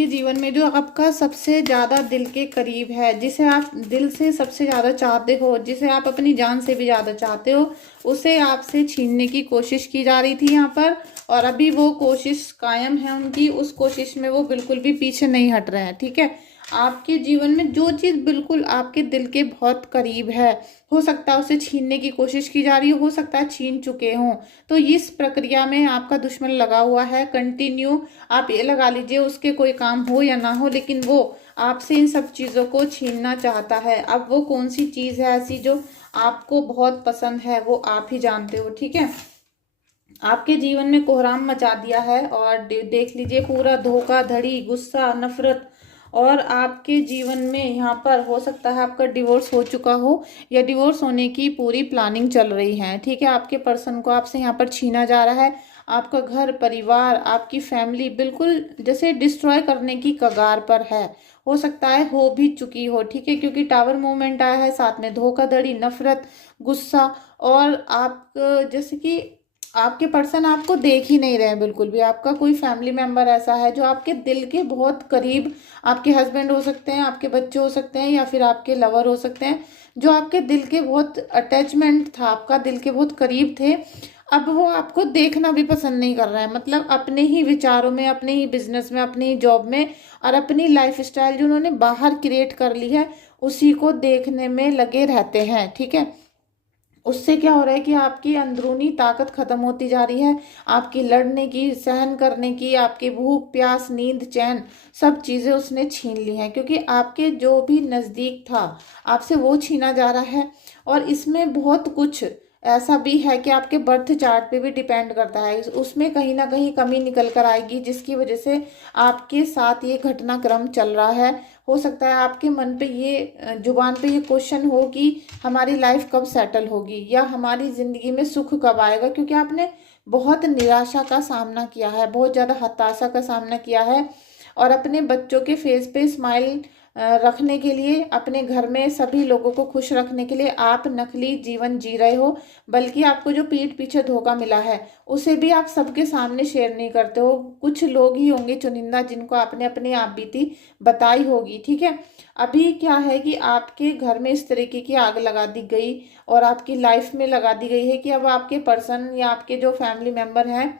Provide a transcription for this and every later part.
आपके जीवन में जो आपका सबसे ज़्यादा दिल के करीब है, जिसे आप दिल से सबसे ज़्यादा चाहते हो, जिसे आप अपनी जान से भी ज़्यादा चाहते हो, उसे आपसे छीनने की कोशिश की जा रही थी यहाँ पर। और अभी वो कोशिश कायम है उनकी, उस कोशिश में वो बिल्कुल भी पीछे नहीं हट रहे हैं। ठीक है, आपके जीवन में जो चीज़ बिल्कुल आपके दिल के बहुत करीब है, हो सकता है उसे छीनने की कोशिश की जा रही हो सकता है छीन चुके हों। तो इस प्रक्रिया में आपका दुश्मन लगा हुआ है कंटिन्यू। आप ये लगा लीजिए उसके कोई काम हो या ना हो, लेकिन वो आपसे इन सब चीज़ों को छीनना चाहता है। अब वो कौन सी चीज़ है ऐसी जो आपको बहुत पसंद है, वो आप ही जानते हो। ठीक है, आपके जीवन में कोहराम मचा दिया है और देख लीजिए पूरा धोखाधड़ी, गुस्सा, नफरत। और आपके जीवन में यहाँ पर हो सकता है आपका डिवोर्स हो चुका हो या डिवोर्स होने की पूरी प्लानिंग चल रही है। ठीक है, आपके पर्सन को आपसे यहाँ पर छीना जा रहा है। आपका घर परिवार, आपकी फैमिली बिल्कुल जैसे डिस्ट्रॉय करने की कगार पर है। हो सकता है हो भी चुकी हो। ठीक है, क्योंकि टावर मूवमेंट आया है, साथ में धोखाधड़ी, नफरत, गुस्सा। और आप जैसे कि आपके पर्सन आपको देख ही नहीं रहे हैं बिल्कुल भी। आपका कोई फैमिली मेंबर ऐसा है जो आपके दिल के बहुत करीब, आपके हस्बैंड हो सकते हैं, आपके बच्चे हो सकते हैं, या फिर आपके लवर हो सकते हैं, जो आपके दिल के बहुत अटैचमेंट था, आपका दिल के बहुत करीब थे। अब वो आपको देखना भी पसंद नहीं कर रहा है। मतलब अपने ही विचारों में, अपने ही बिजनेस में, अपनी ही जॉब में और अपनी लाइफ स्टाइल जो उन्होंने बाहर क्रिएट कर ली है, उसी को देखने में लगे रहते हैं। ठीक है, उससे क्या हो रहा है कि आपकी अंदरूनी ताकत खत्म होती जा रही है। आपकी लड़ने की, सहन करने की, आपकी भूख प्यास, नींद, चैन, सब चीज़ें उसने छीन ली हैं। क्योंकि आपके जो भी नज़दीक था आपसे वो छीना जा रहा है। और इसमें बहुत कुछ ऐसा भी है कि आपके बर्थ चार्ट पे भी डिपेंड करता है। उसमें कहीं ना कहीं कमी निकल कर आएगी, जिसकी वजह से आपके साथ ये घटनाक्रम चल रहा है। हो सकता है आपके मन पे ये जुबान पे ये क्वेश्चन हो कि हमारी लाइफ कब सेटल होगी या हमारी ज़िंदगी में सुख कब आएगा। क्योंकि आपने बहुत निराशा का सामना किया है, बहुत ज़्यादा हताशा का सामना किया है। और अपने बच्चों के फेस पे स्माइल रखने के लिए, अपने घर में सभी लोगों को खुश रखने के लिए आप नकली जीवन जी रहे हो। बल्कि आपको जो पीठ पीछे धोखा मिला है उसे भी आप सबके सामने शेयर नहीं करते हो। कुछ लोग ही होंगे चुनिंदा जिनको आपने अपनी आप बीती बताई होगी। ठीक है, अभी क्या है कि आपके घर में इस तरीके की आग लगा दी गई और आपकी लाइफ में लगा दी गई है कि अब आपके पर्सन या आपके जो फैमिली मेंबर हैं,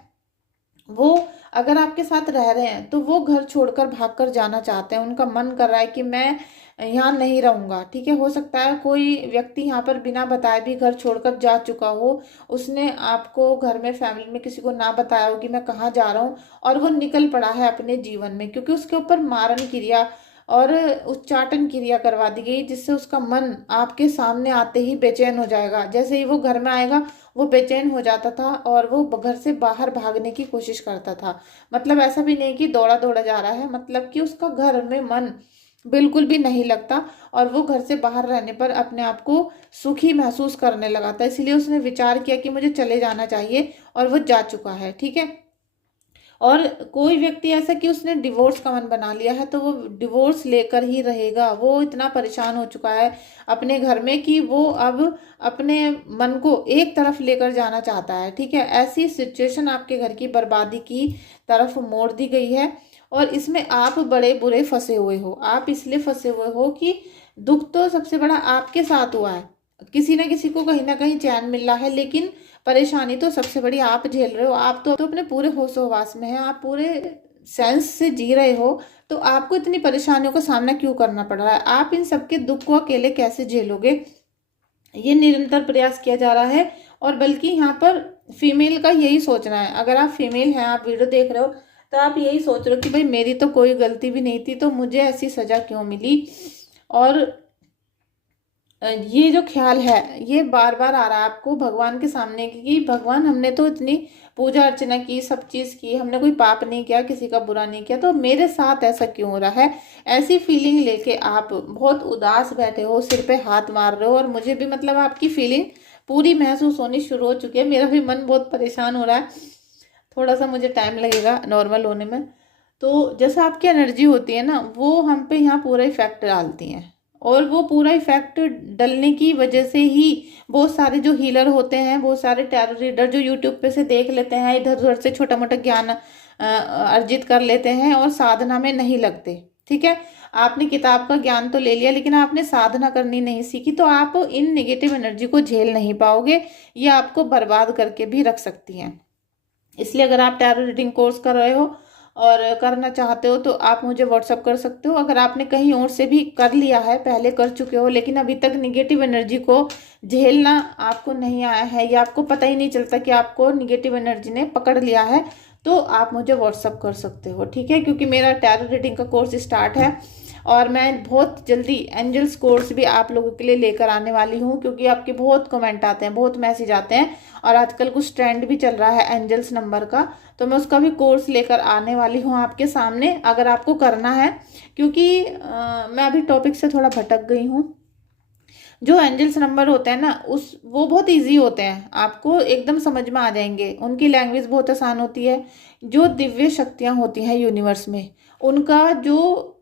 वो अगर आपके साथ रह रहे हैं तो वो घर छोड़कर भागकर जाना चाहते हैं। उनका मन कर रहा है कि मैं यहाँ नहीं रहूँगा। ठीक है, हो सकता है कोई व्यक्ति यहाँ पर बिना बताए भी घर छोड़कर जा चुका हो। उसने आपको घर में, फैमिली में किसी को ना बताया हो कि मैं कहाँ जा रहा हूँ, और वो निकल पड़ा है अपने जीवन में। क्योंकि उसके ऊपर मारन क्रिया और उच्चाटन क्रिया करवा दी गई, जिससे उसका मन आपके सामने आते ही बेचैन हो जाएगा। जैसे ही वो घर में आएगा वो बेचैन हो जाता था और वो घर से बाहर भागने की कोशिश करता था। मतलब ऐसा भी नहीं कि दौड़ा दौड़ा जा रहा है, मतलब कि उसका घर में मन बिल्कुल भी नहीं लगता और वो घर से बाहर रहने पर अपने आप को सुखी महसूस करने लगा था। इसलिए उसने विचार किया कि मुझे चले जाना चाहिए, और वो जा चुका है। ठीक है, और कोई व्यक्ति ऐसा कि उसने डिवोर्स का मन बना लिया है, तो वो डिवोर्स लेकर ही रहेगा। वो इतना परेशान हो चुका है अपने घर में कि वो अब अपने मन को एक तरफ लेकर जाना चाहता है। ठीक है, ऐसी सिचुएशन आपके घर की बर्बादी की तरफ मोड़ दी गई है। और इसमें आप बड़े बुरे फंसे हुए हो। आप इसलिए फंसे हुए हो कि दुख तो सबसे बड़ा आपके साथ हुआ है। किसी ना किसी को कहीं ना कहीं चैन मिल रहा है, लेकिन परेशानी तो सबसे बड़ी आप झेल रहे हो। आप तो अपने पूरे होशो हवास में है, आप पूरे सेंस से जी रहे हो। तो आपको इतनी परेशानियों का सामना क्यों करना पड़ रहा है? आप इन सबके दुख को अकेले कैसे झेलोगे? ये निरंतर प्रयास किया जा रहा है। और बल्कि यहाँ पर फीमेल का यही सोचना है। अगर आप फीमेल हैं, आप वीडियो देख रहे हो, तो आप यही सोच रहे हो कि भाई मेरी तो कोई गलती भी नहीं थी, तो मुझे ऐसी सजा क्यों मिली। और ये जो ख्याल है ये बार बार आ रहा है आपको भगवान के सामने कि भगवान, हमने तो इतनी पूजा अर्चना की, सब चीज़ की, हमने कोई पाप नहीं किया, किसी का बुरा नहीं किया, तो मेरे साथ ऐसा क्यों हो रहा है। ऐसी फीलिंग लेके आप बहुत उदास बैठे हो, सिर पे हाथ मार रहे हो। और मुझे भी मतलब आपकी फीलिंग पूरी महसूस होनी शुरू हो चुकी है। मेरा भी मन बहुत परेशान हो रहा है। थोड़ा सा मुझे टाइम लगेगा नॉर्मल होने में। तो जैसा आपकी एनर्जी होती है ना, वो हम पे यहाँ पूरा इफेक्ट डालती हैं। और वो पूरा इफेक्ट डलने की वजह से ही बहुत सारे जो हीलर होते हैं, बहुत सारे टैरो रीडर जो यूट्यूब पे से देख लेते हैं, इधर उधर से छोटा मोटा ज्ञान अर्जित कर लेते हैं और साधना में नहीं लगते। ठीक है, आपने किताब का ज्ञान तो ले लिया लेकिन आपने साधना करनी नहीं सीखी, तो आप इन नेगेटिव एनर्जी को झेल नहीं पाओगे, ये आपको बर्बाद करके भी रख सकती हैं। इसलिए अगर आप टैरो रीडिंग कोर्स कर रहे हो और करना चाहते हो तो आप मुझे व्हाट्सअप कर सकते हो। अगर आपने कहीं और से भी कर लिया है, पहले कर चुके हो, लेकिन अभी तक निगेटिव एनर्जी को झेलना आपको नहीं आया है या आपको पता ही नहीं चलता कि आपको निगेटिव एनर्जी ने पकड़ लिया है, तो आप मुझे व्हाट्सअप कर सकते हो। ठीक है, क्योंकि मेरा टैरो रीडिंग का कोर्स स्टार्ट है और मैं बहुत जल्दी एंजल्स कोर्स भी आप लोगों के लिए लेकर आने वाली हूँ, क्योंकि आपके बहुत कमेंट आते हैं, बहुत मैसेज आते हैं और आजकल कुछ ट्रेंड भी चल रहा है एंजल्स नंबर का, तो मैं उसका भी कोर्स लेकर आने वाली हूँ आपके सामने, अगर आपको करना है। क्योंकि मैं अभी टॉपिक से थोड़ा भटक गई हूँ। जो एंजल्स नंबर होते हैं ना, वो बहुत इजी होते हैं, आपको एकदम समझ में आ जाएंगे, उनकी लैंग्वेज बहुत आसान होती है। जो दिव्य शक्तियाँ होती हैं यूनिवर्स में, उनका जो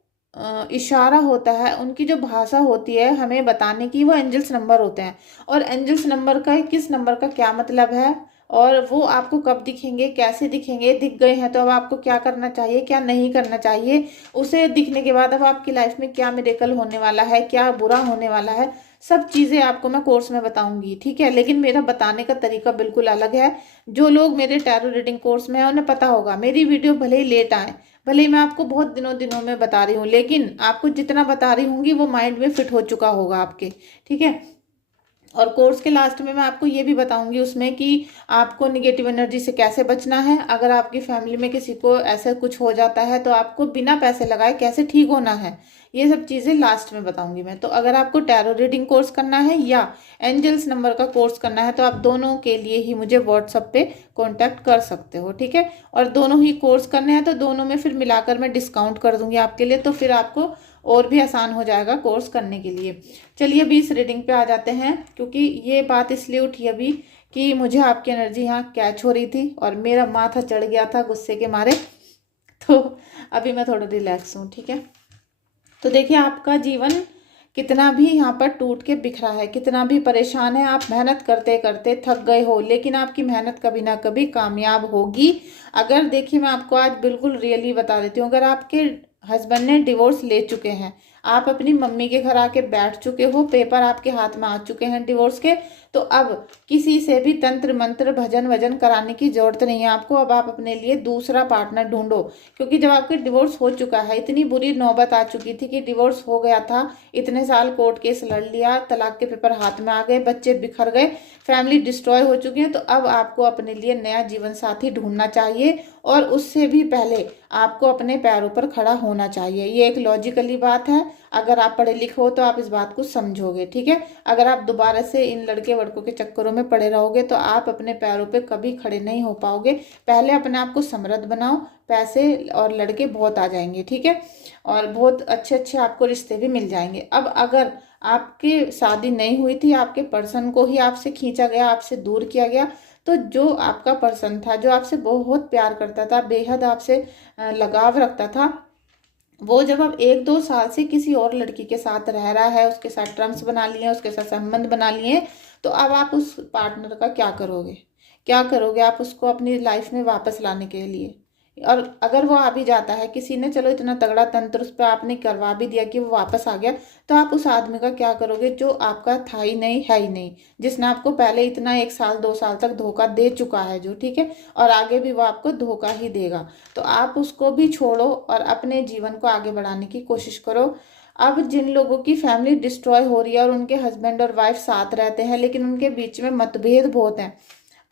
इशारा होता है, उनकी जो भाषा होती है हमें बताने की, वो एंजल्स नंबर होते हैं। और एंजल्स नंबर का किस नंबर का क्या मतलब है और वो आपको कब दिखेंगे, कैसे दिखेंगे, दिख गए हैं तो अब आपको क्या करना चाहिए, क्या नहीं करना चाहिए, उसे दिखने के बाद अब आपकी लाइफ में क्या मिरेकल होने वाला है, क्या बुरा होने वाला है, सब चीज़ें आपको मैं कोर्स में बताऊंगी। ठीक है, लेकिन मेरा बताने का तरीका बिल्कुल अलग है। जो लोग मेरे टैरो रीडिंग कोर्स में हैं उन्हें पता होगा, मेरी वीडियो भले ही लेट आए, भले ही मैं आपको बहुत दिनों दिनों में बता रही हूँ, लेकिन आपको जितना बता रही हूँगी वो माइंड में फिट हो चुका होगा आपके। ठीक है, और कोर्स के लास्ट में मैं आपको ये भी बताऊंगी उसमें कि आपको निगेटिव एनर्जी से कैसे बचना है। अगर आपकी फैमिली में किसी को ऐसा कुछ हो जाता है तो आपको बिना पैसे लगाए कैसे ठीक होना है, ये सब चीज़ें लास्ट में बताऊंगी मैं। तो अगर आपको टैरो रीडिंग कोर्स करना है या एंजल्स नंबर का कोर्स करना है तो आप दोनों के लिए ही मुझे व्हाट्सअप पे कांटेक्ट कर सकते हो। ठीक है, और दोनों ही कोर्स करने हैं तो दोनों में फिर मिलाकर मैं डिस्काउंट कर दूंगी आपके लिए, तो फिर आपको और भी आसान हो जाएगा कोर्स करने के लिए। चलिए अभी इस रीडिंग पे आ जाते हैं, क्योंकि ये बात इसलिए उठी अभी कि मुझे आपकी एनर्जी यहाँ कैच हो रही थी और मेरा माथा चढ़ गया था गुस्से के मारे, तो अभी मैं थोड़ा रिलैक्स हूँ। ठीक है, तो देखिए आपका जीवन कितना भी यहाँ पर टूट के बिखरा है, कितना भी परेशान है, आप मेहनत करते करते थक गए हो, लेकिन आपकी मेहनत कभी ना कभी कामयाब होगी। अगर देखिए मैं आपको आज बिल्कुल रियली बता देती हूँ, अगर आपके हस्बैंड ने डिवोर्स ले चुके हैं, आप अपनी मम्मी के घर आके बैठ चुके हो, पेपर आपके हाथ में आ चुके हैं डिवोर्स के, तो अब किसी से भी तंत्र मंत्र भजन वजन कराने की जरूरत नहीं है आपको। अब आप अपने लिए दूसरा पार्टनर ढूंढो, क्योंकि जब आपके डिवोर्स हो चुका है, इतनी बुरी नौबत आ चुकी थी कि डिवोर्स हो गया था, इतने साल कोर्ट केस लड़ लिया, तलाक के पेपर हाथ में आ गए, बच्चे बिखर गए, फैमिली डिस्ट्रॉय हो चुकी है, तो अब आपको अपने लिए नया जीवन साथी ढूंढना चाहिए और उससे भी पहले आपको अपने पैरों पर खड़ा होना चाहिए। ये एक लॉजिकली बात है, अगर आप पढ़े लिखे हो तो आप इस बात को समझोगे। ठीक है, अगर आप दोबारा से इन लड़के वड़कों के चक्करों में पड़े रहोगे तो आप अपने पैरों पे कभी खड़े नहीं हो पाओगे। पहले अपने आप को समृद्ध बनाओ, पैसे और लड़के बहुत आ जाएंगे। ठीक है, और बहुत अच्छे अच्छे आपको रिश्ते भी मिल जाएंगे। अब अगर आपकी शादी नहीं हुई थी, आपके पर्सन को ही आपसे खींचा गया, आपसे दूर किया गया, तो जो आपका पर्सन था, जो आपसे बहुत प्यार करता था, बेहद आपसे लगाव रखता था, वो जब अब 1-2 साल से किसी और लड़की के साथ रह रहा है, उसके साथ टर्म्स बना लिए हैं, उसके साथ संबंध बना लिए हैं, तो अब आप उस पार्टनर का क्या करोगे, क्या करोगे आप उसको अपनी लाइफ में वापस लाने के लिए। और अगर वो आ भी जाता है, किसी ने चलो इतना तगड़ा तंत्र उस पर आपने करवा भी दिया कि वो वापस आ गया, तो आप उस आदमी का क्या करोगे जो आपका था ही नहीं, है ही नहीं, जिसने आपको पहले इतना 1 साल 2 साल तक धोखा दे चुका है जो। ठीक है, और आगे भी वो आपको धोखा ही देगा, तो आप उसको भी छोड़ो और अपने जीवन को आगे बढ़ाने की कोशिश करो। अब जिन लोगों की फैमिली डिस्ट्रॉय हो रही है और उनके हस्बैंड और वाइफ साथ रहते हैं लेकिन उनके बीच में मतभेद बहुत हैं,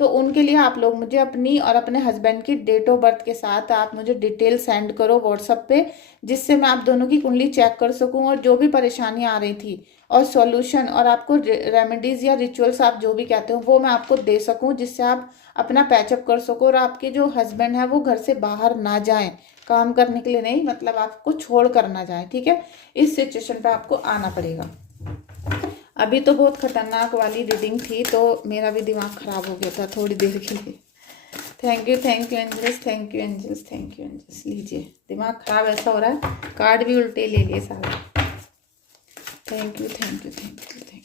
तो उनके लिए आप लोग मुझे अपनी और अपने हस्बैंड की डेट ऑफ बर्थ के साथ आप मुझे डिटेल सेंड करो व्हाट्सएप पे, जिससे मैं आप दोनों की कुंडली चेक कर सकूं और जो भी परेशानी आ रही थी और सॉल्यूशन और आपको रेमेडीज या रिचुअल्स आप जो भी कहते हो वो मैं आपको दे सकूं, जिससे आप अपना पैचअप कर सको और आपके जो हस्बैंड है वो घर से बाहर ना जाएं, काम करने के लिए नहीं, मतलब आपको छोड़ कर ना जाए। ठीक है, इस सिचुएशन पे आपको आना पड़ेगा। अभी तो बहुत खतरनाक वाली रीडिंग थी तो मेरा भी दिमाग खराब हो गया था थोड़ी देर के लिए। Thank you angels, thank you angels, thank you angels. लीजिए, दिमाग खराब ऐसा हो रहा है, कार्ड भी उल्टे ले लिए सारे। Thank you thank you thank you thank you.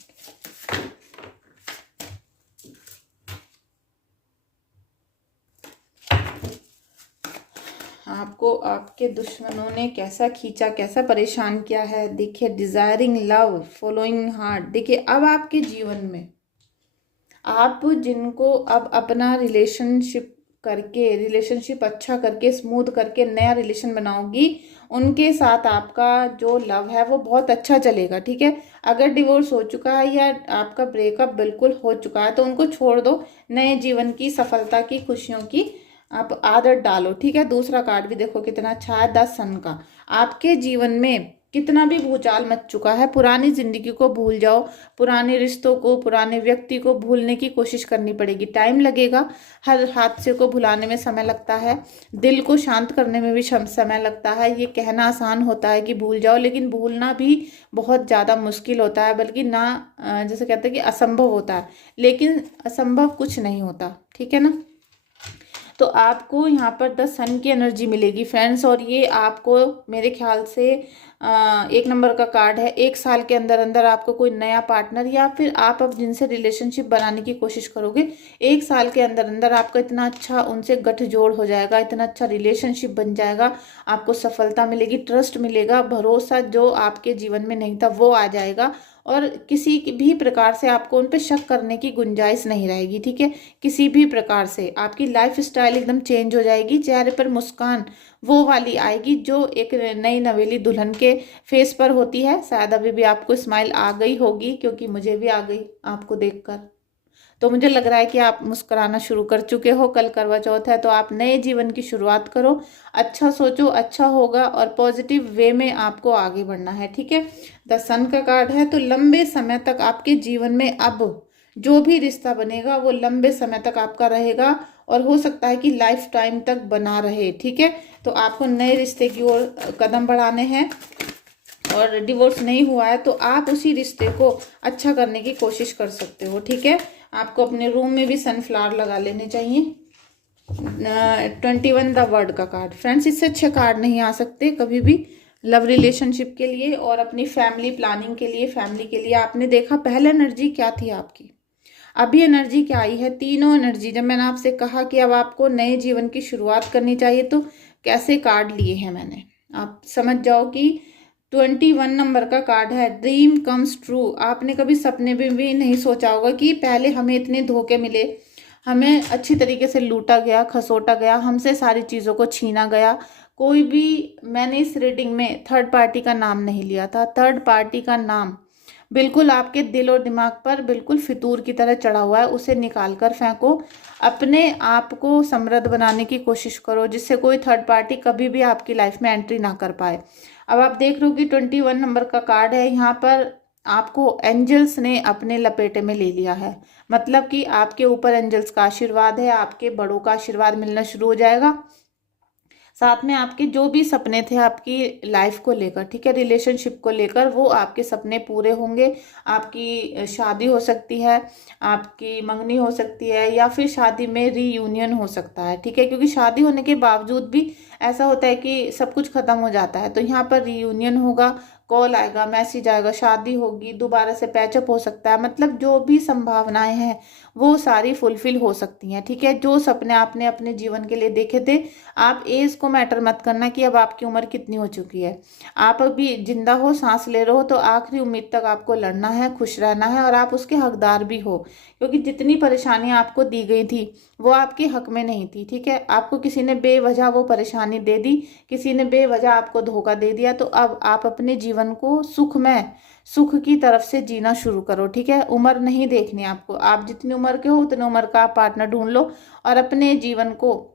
आपको आपके दुश्मनों ने कैसा खींचा, कैसा परेशान किया है। देखिए, डिजायरिंग लव, फॉलोइंग हार्ट। देखिए, अब आपके जीवन में आप जिनको अब अपना रिलेशनशिप अच्छा करके, स्मूथ करके नया रिलेशन बनाओगी, उनके साथ आपका जो लव है वो बहुत अच्छा चलेगा। ठीक है, अगर डिवोर्स हो चुका है या आपका ब्रेकअप बिल्कुल हो चुका है तो उनको छोड़ दो, नए जीवन की, सफलता की, खुशियों की आप आदत डालो। ठीक है, दूसरा कार्ड भी देखो कितना अच्छा है, द सन का। आपके जीवन में कितना भी भूचाल मच चुका है, पुरानी जिंदगी को भूल जाओ, पुराने रिश्तों को, पुराने व्यक्ति को भूलने की कोशिश करनी पड़ेगी। टाइम लगेगा, हर हादसे को भुलाने में समय लगता है, दिल को शांत करने में भी समय लगता है। ये कहना आसान होता है कि भूल जाओ, लेकिन भूलना भी बहुत ज़्यादा मुश्किल होता है, बल्कि ना जैसे कहते हैं कि असंभव होता है, लेकिन असंभव कुछ नहीं होता। ठीक है ना। तो आपको यहाँ पर द सन की एनर्जी मिलेगी फ्रेंड्स, और ये आपको मेरे ख्याल से 1 नंबर का कार्ड है। 1 साल के अंदर अंदर आपको कोई नया पार्टनर, या फिर आप अब जिनसे रिलेशनशिप बनाने की कोशिश करोगे, 1 साल के अंदर अंदर आपका इतना अच्छा उनसे गठजोड़ हो जाएगा, इतना अच्छा रिलेशनशिप बन जाएगा, आपको सफलता मिलेगी, ट्रस्ट मिलेगा, भरोसा जो आपके जीवन में नहीं था वो आ जाएगा, और किसी भी प्रकार से आपको उन पर शक करने की गुंजाइश नहीं रहेगी। ठीक है, किसी भी प्रकार से आपकी लाइफ स्टाइल एकदम चेंज हो जाएगी, चेहरे पर मुस्कान वो वाली आएगी जो एक नई नवेली दुल्हन के फेस पर होती है। शायद अभी भी आपको स्माइल आ गई होगी, क्योंकि मुझे भी आ गई आपको देखकर। तो मुझे लग रहा है कि आप मुस्कुराना शुरू कर चुके हो। कल करवा चौथ है, तो आप नए जीवन की शुरुआत करो, अच्छा सोचो, अच्छा होगा, और पॉजिटिव वे में आपको आगे बढ़ना है। ठीक है, द सन का कार्ड है। तो लंबे समय तक आपके जीवन में अब जो भी रिश्ता बनेगा वो लंबे समय तक आपका रहेगा, और हो सकता है कि लाइफ टाइम तक बना रहे। ठीक है, तो आपको नए रिश्ते की ओर कदम बढ़ाने हैं, और डिवोर्स नहीं हुआ है तो आप उसी रिश्ते को अच्छा करने की कोशिश कर सकते हो। ठीक है, आपको अपने रूम में भी सनफ्लावर लगा लेने चाहिए। 21 द वर्ड का कार्ड। फ्रेंड्स, इससे अच्छे कार्ड नहीं आ सकते कभी भी लव रिलेशनशिप के लिए और अपनी फैमिली प्लानिंग के लिए, फैमिली के लिए। आपने देखा पहले एनर्जी क्या थी आपकी, अभी एनर्जी क्या आई है, तीनों एनर्जी। जब मैंने आपसे कहा कि अब आपको नए जीवन की शुरुआत करनी चाहिए, तो कैसे कार्ड लिए हैं मैंने, आप समझ जाओ कि 21 नंबर का कार्ड है, ड्रीम कम्स ट्रू। आपने कभी सपने में भी नहीं सोचा होगा कि पहले हमें इतने धोखे मिले, हमें अच्छी तरीके से लूटा गया, खसोटा गया, हमसे सारी चीज़ों को छीना गया। कोई भी, मैंने इस रीडिंग में थर्ड पार्टी का नाम नहीं लिया था। थर्ड पार्टी का नाम बिल्कुल आपके दिल और दिमाग पर बिल्कुल फितूर की तरह चढ़ा हुआ है, उसे निकाल कर फेंको। अपने आप को समृद्ध बनाने की कोशिश करो, जिससे कोई थर्ड पार्टी कभी भी आपकी लाइफ में एंट्री ना कर पाए। अब आप देख लो कि 21 नंबर का कार्ड है, यहाँ पर आपको एंजल्स ने अपने लपेटे में ले लिया है। मतलब कि आपके ऊपर एंजल्स का आशीर्वाद है, आपके बड़ों का आशीर्वाद मिलना शुरू हो जाएगा। साथ में आपके जो भी सपने थे आपकी लाइफ को लेकर, ठीक है, रिलेशनशिप को लेकर, वो आपके सपने पूरे होंगे। आपकी शादी हो सकती है, आपकी मंगनी हो सकती है, या फिर शादी में रीयूनियन हो सकता है। ठीक है, क्योंकि शादी होने के बावजूद भी ऐसा होता है कि सब कुछ खत्म हो जाता है, तो यहाँ पर रीयूनियन होगा, कॉल आएगा, मैसेज आएगा, शादी होगी, दोबारा से पैचअप हो सकता है। मतलब जो भी संभावनाएं हैं वो सारी फुलफिल हो सकती हैं। ठीक है, जो सपने आपने अपने जीवन के लिए देखे थे, आप एज को मैटर मत करना कि अब आपकी उम्र कितनी हो चुकी है, आप अभी जिंदा हो, सांस ले रहे हो, तो आखिरी उम्मीद तक आपको लड़ना है, खुश रहना है, और आप उसके हकदार भी हो। क्योंकि जितनी परेशानियां आपको दी गई थी वो आपके हक में नहीं थी। ठीक है, आपको किसी ने बेवजह वो परेशानी दे दी, किसी ने बेवजह आपको धोखा दे दिया, तो अब आप अपने जीवन को सुख की तरफ से जीना शुरू करो। ठीक है, उम्र नहीं देखनी आपको, आप जितनी उम्र के हो उतनी उम्र का आप पार्टनर ढूंढ लो, और अपने जीवन को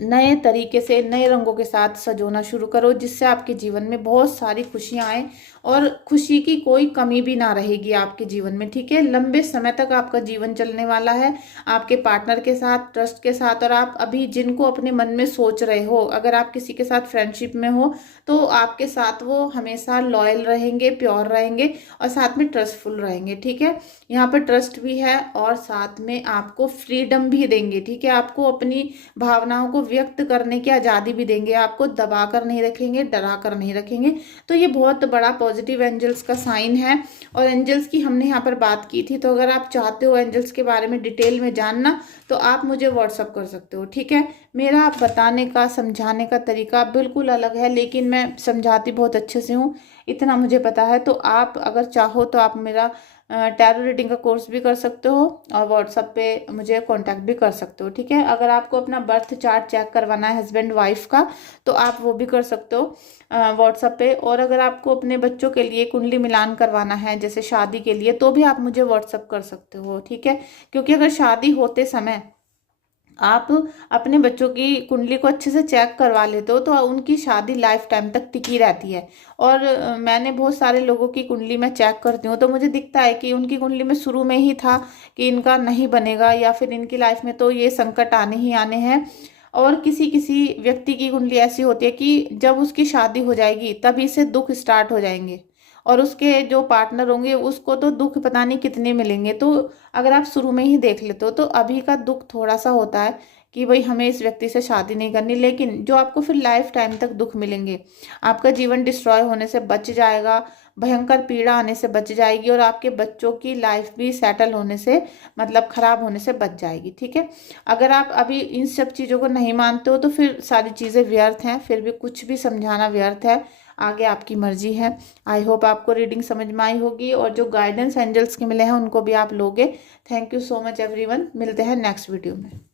नए तरीके से, नए रंगों के साथ सजोना शुरू करो, जिससे आपके जीवन में बहुत सारी खुशियां आए, और खुशी की कोई कमी भी ना रहेगी आपके जीवन में। ठीक है, लंबे समय तक आपका जीवन चलने वाला है आपके पार्टनर के साथ, ट्रस्ट के साथ। और आप अभी जिनको अपने मन में सोच रहे हो, अगर आप किसी के साथ फ्रेंडशिप में हो, तो आपके साथ वो हमेशा लॉयल रहेंगे, प्योर रहेंगे, और साथ में ट्रस्टफुल रहेंगे। ठीक है, यहाँ पर ट्रस्ट भी है, और साथ में आपको फ्रीडम भी देंगे। ठीक है, आपको अपनी भावनाओं को आपको व्यक्त करने की आज़ादी भी देंगे, आपको दबा कर नहीं रखेंगे, डरा कर नहीं रखेंगे। तो ये बहुत बड़ा पॉजिटिव एंजल्स का साइन है। और एंजल्स की हमने यहाँ पर बात की थी, तो अगर आप चाहते हो एंजल्स के बारे में डिटेल में जानना तो आप मुझे व्हाट्सअप कर सकते हो, ठीक है। मेरा बताने का समझाने का तरीका बिल्कुल अलग है, लेकिन मैं समझाती बहुत अच्छे से हूँ, इतना मुझे पता है। तो आप अगर चाहो तो आप मेरा टैरो रीडिंग का कोर्स भी कर सकते हो और व्हाट्सएप पे मुझे कांटेक्ट भी कर सकते हो, ठीक है। अगर आपको अपना बर्थ चार्ट चेक करवाना है हस्बैंड वाइफ का, तो आप वो भी कर सकते हो व्हाट्सएप पे। और अगर आपको अपने बच्चों के लिए कुंडली मिलान करवाना है जैसे शादी के लिए, तो भी आप मुझे व्हाट्सएप कर सकते हो, ठीक है। क्योंकि अगर शादी होते समय आप अपने बच्चों की कुंडली को अच्छे से चेक करवा लेते हो तो उनकी शादी लाइफ टाइम तक टिकी रहती है। और मैंने बहुत सारे लोगों की कुंडली में चेक करती हूँ तो मुझे दिखता है कि उनकी कुंडली में शुरू में ही था कि इनका नहीं बनेगा या फिर इनकी लाइफ में तो ये संकट आने ही आने हैं। और किसी किसी व्यक्ति की कुंडली ऐसी होती है कि जब उसकी शादी हो जाएगी तभी से दुख स्टार्ट हो जाएंगे, और उसके जो पार्टनर होंगे उसको तो दुख पता नहीं कितने मिलेंगे। तो अगर आप शुरू में ही देख लेते हो तो अभी का दुख थोड़ा सा होता है कि भाई हमें इस व्यक्ति से शादी नहीं करनी, लेकिन जो आपको फिर लाइफ टाइम तक दुख मिलेंगे, आपका जीवन डिस्ट्रॉय होने से बच जाएगा, भयंकर पीड़ा आने से बच जाएगी, और आपके बच्चों की लाइफ भी सेटल होने से मतलब खराब होने से बच जाएगी, ठीक है। अगर आप अभी इन सब चीज़ों को नहीं मानते हो तो फिर सारी चीज़ें व्यर्थ हैं, फिर भी कुछ भी समझाना व्यर्थ है, आगे आपकी मर्जी है। आई होप आपको रीडिंग समझ में आई होगी और जो गाइडेंस एंजल्स के मिले हैं उनको भी आप लोगे। Thank you so much everyone, मिलते हैं नेक्स्ट वीडियो में।